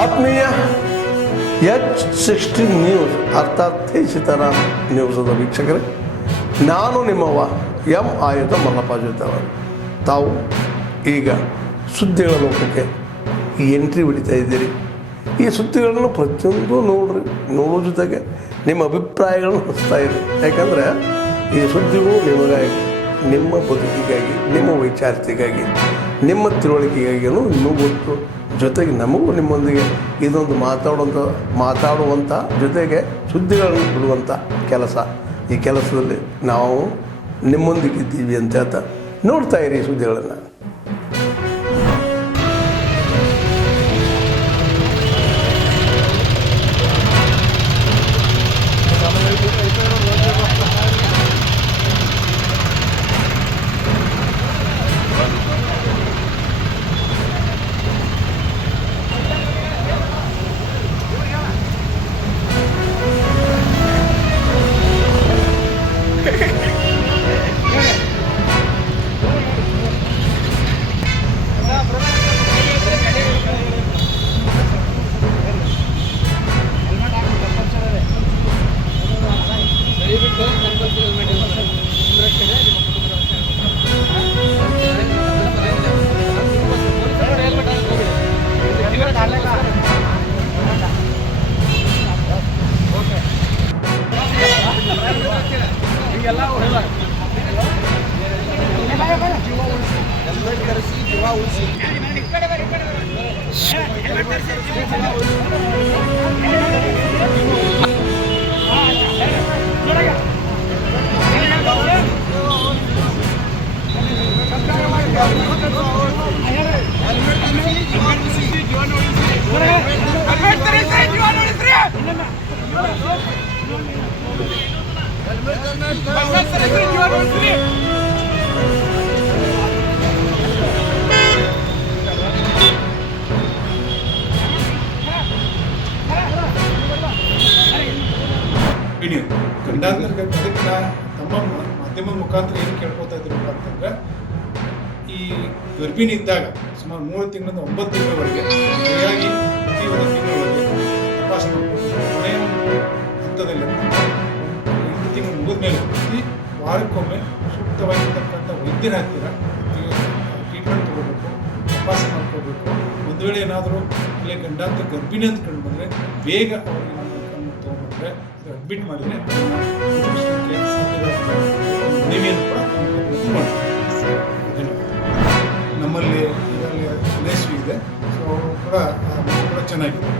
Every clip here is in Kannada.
ಆತ್ಮೀಯ H16 ನ್ಯೂಸ್ ಅರ್ಥಾತ್ ಸೀತಾರಾಮ್ ನ್ಯೂಸದ ವೀಕ್ಷಕರೇ, ನಾನು ನಿಮ್ಮವ ಎಂ ಆಯುಧ ಮಲ್ಲಪ್ಪ ಜೊತೆವರು. ತಾವು ಈಗ ಸುದ್ದಿಗಳ ಲೋಕಕ್ಕೆ ಎಂಟ್ರಿ ಹೊಡಿತಾ ಇದ್ದೀರಿ. ಈ ಸುದ್ದಿಗಳನ್ನು ಪ್ರತಿಯೊಂದು ನೋಡೋ ಜೊತೆಗೆ ನಿಮ್ಮ ಅಭಿಪ್ರಾಯಗಳನ್ನು ಹಚ್ತಾ ಇರಿ. ಯಾಕಂದರೆ ಈ ಸುದ್ದಿಗಳು ನಿಮಗಾಗಿ, ನಿಮ್ಮ ಬದುಕಿಗಾಗಿ, ನಿಮ್ಮ ವೈಚಾರಿಕೆಗಾಗಿ, ನಿಮ್ಮ ತಿಳುವಳಿಕೆಗಾಗಿಯೂ ಇನ್ನೂ ಗೊತ್ತು. ಜೊತೆಗೆ ನಮಗೂ ನಿಮ್ಮೊಂದಿಗೆ ಇದೊಂದು ಮಾತಾಡುವಂಥ ಜೊತೆಗೆ ಸುದ್ದಿಗಳನ್ನು ಬಿಡುವಂಥ ಕೆಲಸ. ಈ ಕೆಲಸದಲ್ಲಿ ನಾವು ನಿಮ್ಮೊಂದಿಗಿದ್ದೀವಿ ಅಂತ ಹೇಳ್ತಾ ನೋಡ್ತಾ ಇರಿ ಸುದ್ದಿಗಳನ್ನು. ಗಂಡಾಂತರ್ಗತ ಅದಕ್ಕೆ ತಮ್ಮ ಮಾಧ್ಯಮದ ಮುಖಾಂತರ ಏನು ಕೇಳ್ಕೊತಾ ಇದ್ರಪ್ಪ ಅಂತಂದ್ರೆ, ಈ ಗರ್ಭಿಣಿ ಇದ್ದಾಗ ಸುಮಾರು 3 ತಿಂಗಳಿಂದ 9 ತಿಂಗಳವರೆಗೆ ಸರಿಯಾಗಿ ಪ್ರತಿ ಒಂದು ತಿಂಗಳೊಳಗೆ ತಪಾಸಣೆ ಮಾಡ್ಕೊಂಡು ಕೊನೆಯ ಹಂತದಲ್ಲಿ 8 ತಿಂಗಳು ಮುಗಿದ ಮೇಲೆ ಪ್ರತಿ ವಾರಕ್ಕೊಮ್ಮೆ ಸೂಕ್ತವಾಗಿರ್ತಕ್ಕಂಥ ವೈದ್ಯರ ಹತ್ತಿರ ಟ್ರೀಟ್ಮೆಂಟ್ ತಗೋಬೇಕು, ತಪಾಸಣೆ ಮಾಡ್ಕೋಬೇಕು. ಒಂದು ವೇಳೆ ಏನಾದರೂ ಅಲ್ಲಿ ಗಂಡಾಂತರ ಗರ್ಭಿಣಿ ಅಂತ ಕಂಡು ಬಂದರೆ ಬೇಗ ಅವರಿಗೆ ತೊಗೊಂಡ್ಬಂದರೆ ಅಡ್ಮಿಟ್ ಮಾಡಿದರೆ ಮನವಿಯನ್ನು ಕೂಡ ಮಾಡ್ತೀವಿ. ನಮ್ಮಲ್ಲಿ ಈಗಾಗಲೇ ಲೇಸು ಇದೆ, ಸೊ ಅವರು ಕೂಡ ಚೆನ್ನಾಗಿದೆ.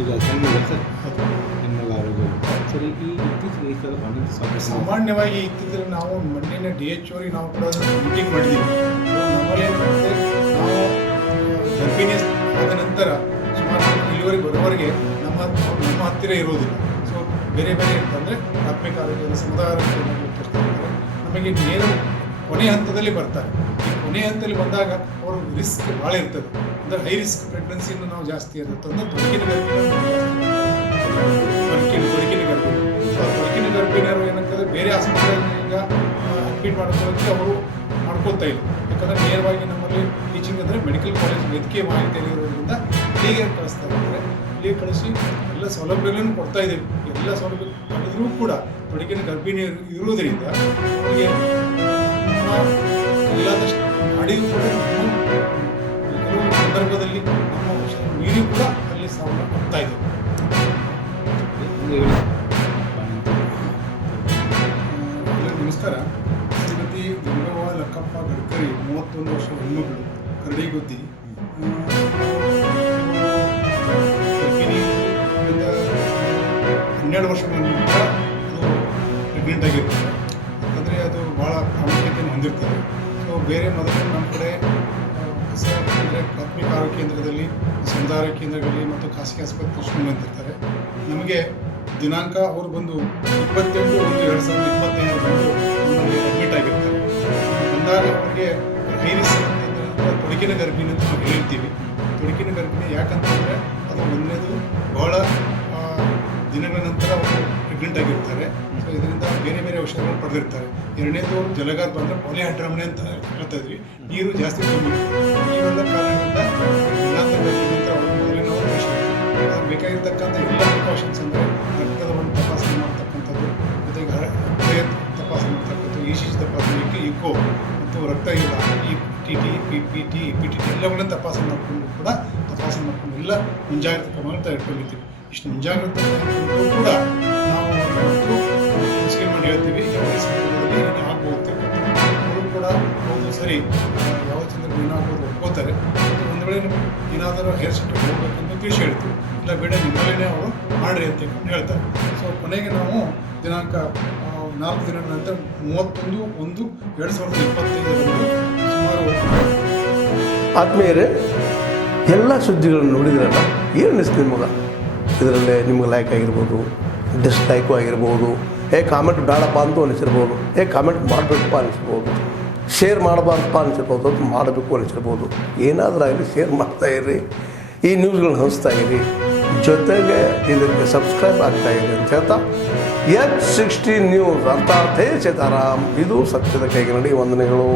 ಈಗ ಹೆಣ್ಮಗಳ ಆರೋಗ್ಯ ಸರಿ. ಈ ಇತ್ತೀಚೆಗೆ ಸಾಮಾನ್ಯವಾಗಿ ಇತ್ತಿದ್ರೆ ನಾವು ಮಣ್ಣಿನ DHO ನಾವು ಕೂಡ ಮೀಟಿಂಗ್ ಮಾಡಿದ್ದೀವಿ. ನಮ್ಮಲ್ಲಿ ಏನಂದರೆ ನಾವು ಗರ್ಭಿಣಿ ಆದ ನಂತರ ಸುಮಾರು ಇಲ್ಲಿವರೆಗೆ ಬರೋವರೆಗೆ ನಮ್ಮ ಹತ್ತಿರ ಇರೋದಿಲ್ಲ. ಸೊ ಬೇರೆ ಅಂತಂದರೆ ಪ್ರಾಥಮಿಕ ಆರೋಗ್ಯ ಸಮುದಾಯ ಆರೋಗ್ಯ ತೋರಿಸ್ತಾರೆ. ನಮಗೆ ನೇರ ಕೊನೆಯ ಹಂತದಲ್ಲಿ ಬರ್ತಾರೆ. ಈ ಕೊನೆಯ ಹಂತದಲ್ಲಿ ಬಂದಾಗ ಅವರು ರಿಸ್ಕ್ ಭಾಳ ಇರ್ತದೆ. ಅಂದರೆ ಹೈ ರಿಸ್ಕ್ ಪ್ರೆಗ್ನೆನ್ಸಿಯನ್ನು ನಾವು ಜಾಸ್ತಿ ಇರುತ್ತೆ. ಅಂದರೆ ತೊಡಕಿನ ಗರ್ಭಿಣಿಯರು ಏನಾಗ್ತದೆ, ಬೇರೆ ಆಸ್ಪತ್ರೆಯಲ್ಲಿ ಈಗ ಅಡ್ಮಿಟ್ ಮಾಡ್ಕೊಳ್ಳೋಕ್ಕೆ ಅವರು ಮಾಡ್ಕೊಳ್ತಾ ಇಲ್ಲ. ಯಾಕಂದರೆ ನೇರವಾಗಿ ನಮ್ಮಲ್ಲಿ ಟೀಚಿಂಗ್ ಅಂದರೆ ಮೆಡಿಕಲ್ ಕಾಲೇಜ್ ವೈದ್ಯಕೀಯ ಮಾಹಿತಿಯಲ್ಲಿ ಇರೋದ್ರಿಂದ ಇಲ್ಲಿಗೆ ಕಳಿಸ್ತಾ ಇದ್ದಾರೆ. ಇಲ್ಲಿಗೆ ಕಳಿಸಿ ಎಲ್ಲ ಸೌಲಭ್ಯಗಳನ್ನು ಕೊಡ್ತಾ ಇದ್ದೀವಿ. ಎಲ್ಲ ಸೌಲಭ್ಯ ಪಡೆದರೂ ಕೂಡ ತೊಡಕಿನ ಗರ್ಭಿಣಿ ಇರುವುದರಿಂದ ಅವರಿಗೆ ಇಲ್ಲದಷ್ಟು ಮಾಡಿಯೂ ಕೂಡ ಕೆಲವು ಸಂದರ್ಭದಲ್ಲಿ ನಮ್ಮ ಔಷಧ ಮೀರಿ ಕೂಡ ಅಲ್ಲಿ ಸಾವು ಆಗ್ತಾ ಇದೆ. ನಮಸ್ಕಾರ. ಶ್ರೀಮತಿ ಗಂಗವ್ವ ಲಕ್ಕಪ್ಪ ಗಡ್ಕರಿ, 31 ವರ್ಷ ಹೆಣ್ಮಗಳು, ಕರಡಿಗುದ್ದಿ. ಗರ್ಭಿಣಿ 12 ವರ್ಷಗಳ ನಂತರ ಅದು ಪ್ರೆಗ್ನೆಂಟ್ ಆಗಿರ್ತದೆ. ಅಂದರೆ ಅದು ಭಾಳ ಪ್ರಾಮುಖ್ಯತೆಯನ್ನು ಹೊಂದಿರ್ತದೆ. ಸೊ ಬೇರೆ ಮೊದಲು ನಮ್ಮ ಕಡೆ ಅಂದರೆ ಪ್ರಾಥಮಿಕ ಆರೋಗ್ಯ ಕೇಂದ್ರದಲ್ಲಿ, ಸಮುದಾಯ ಆರೋಗ್ಯ ಕೇಂದ್ರಗಳಲ್ಲಿ ಮತ್ತು ಖಾಸಗಿ ಆಸ್ಪತ್ರೆ ಬಂದಿರ್ತಾರೆ. ನಮಗೆ ದಿನಾಂಕ ಅವರು ಬಂದು 28/1/2025 ಬಂದು ನಮ್ಮಲ್ಲಿ ಅಡ್ಮಿಟ್ ಆಗಿರ್ತಾರೆ. ಬಂದಾಗ ಅವರಿಗೆ ಹೈ ರಿಸ್ಕ್ ಅಂತಂದ್ರೆ ತೊಡಕಿನ ಗರ್ಭಿಣಿ ಅಂತ ನಾವು ಹೇಳ್ತೀವಿ. ತೊಡಕಿನ ಗರ್ಭಿಣಿ ಯಾಕಂತಂದರೆ ಅದು ಒಂದನೇದು ಬಹಳ ದಿನಗಳ ನಂತರ ಅವರು ಪ್ರೆಗ್ನೆಂಟ್ ಆಗಿರ್ತಾರೆ. ಸೊ ಇದರಿಂದ ಬೇರೆ ಬೇರೆ ಔಷಧಗಳು ಪಡೆದಿರ್ತಾರೆ. ಎರಡನೇದು ಜಲಗಾರ ಬಂದರೆ ಪಾಲಿಹೈಡ್ರಾಮಣಿ ಅಂತ ಹೇಳ್ತಾ ಇದ್ವಿ, ನೀರು ಜಾಸ್ತಿ ತುಂಬಿ ಈ ಒಂದು ಕಾರಣದಿಂದ ಬೇಕಾಗಿರ್ತಕ್ಕಂಥ ಎಲ್ಲ ಪ್ರಿಕಾಷನ್ಸ್ ಅಂದರೆ ರಕ್ತದ ಒಂದು ತಪಾಸಣೆ ಮಾಡ್ತಕ್ಕಂಥದ್ದು, ಜೊತೆಗೆ ಹೃದಯ ತಪಾಸಣೆ ಮಾಡ್ತಕ್ಕಂಥದ್ದು, ECG ತಪಾಸಣೆ, ಇಕೋ ಮತ್ತು ರಕ್ತ ಇಲ್ಲ PT ಎಲ್ಲಗಳನ್ನ ತಪಾಸಣೆ ಮಾಡಿಕೊಂಡು ಎಲ್ಲ ಮುಂಜಾಗ್ರತೆ ಕ್ರಮಗಳನ್ನು ತೆಗೆದುಕೊಂಡಿರ್ತೀವಿ. ಇಷ್ಟು ಮುಂಜಾಗ್ರತೆ ಕೂಡ ನಾವು ಮುಸ್ಲಿಂ ಮಾಡಿ ಹೇಳ್ತೀವಿ, ಯಾವುದೇ ಸಂದರ್ಭದಲ್ಲಿ ಏನೇ ಆಗ್ಬೋದು ಅವರು ಕೂಡ ಒಂದು ಸರಿ ಯಾವ ಸಂದರ್ಭ ಏನಾಗ್ಬೋದು ಒಪ್ಕೋತಾರೆ. ಒಂದು ವೇಳೆ ಏನಾದರೂ ಹೇರ್ ಸ್ಟೈಲ್ ಹೋಗ್ಬೇಕಂತ ತಿಳಿಸಿ ಹೇಳ್ತೀವಿ, ಇಲ್ಲ ಬೇಡ ನಿಮ್ಮಲ್ಲೇ ಅವರು ಮಾಡ್ರಿ ಅಂತ ಹೇಳ್ತಾರೆ. ಸೊ ಕೊನೆಗೆ ನಾವು ದಿನಾಂಕ 4 ದಿನಗಳ ನಂತರ 31/1/2025 ಸುಮಾರು ಆತ್ಮೀಯರೇ, ಎಲ್ಲ ಸುದ್ದಿಗಳನ್ನು ನೋಡಿದ್ರಲ್ಲ, ಏನು ಅನಿಸ್ತು ನಿಮಗೆ? ಇದರಲ್ಲೇ ನಿಮ್ಗೆ ಲೈಕ್ ಆಗಿರ್ಬೋದು, ಡಿಸ್ಲೈಕು ಆಗಿರ್ಬೋದು, ಕಾಮೆಂಟ್ ಬೇಡಪ್ಪ ಅಂತೂ ಅನಿಸಿರ್ಬೋದು, ಕಾಮೆಂಟ್ ಮಾಡಬೇಕಪ್ಪ ಅನಿಸಿರ್ಬೋದು, ಶೇರ್ ಮಾಡಬಾರ್ದಪ್ಪ ಅನಿಸಿರ್ಬೋದು, ಅದು ಮಾಡಬೇಕು ಅನಿಸಿರ್ಬೋದು. ಏನಾದರೂ ಆಗಲಿ ಶೇರ್ ಮಾಡ್ತಾಯಿರಿ, ಈ ನ್ಯೂಸ್ಗಳನ್ನ ಹಂಚ್ತಾ ಇರಿ, ಜೊತೆಗೆ ಇದಕ್ಕೆ ಸಬ್ಸ್ಕ್ರೈಬ್ ಆಗ್ತಾಯಿರಿ ಅಂತ ಹೇಳ್ತಾ H60 ನ್ಯೂಸ್ ಅರ್ಥಾತ್ ಹೇ ಸೀತಾರಾಮ್, ಇದು ಸತ್ಯದ ಕೈಗೆ ನಡಿ. ವಂದನೆಗಳು.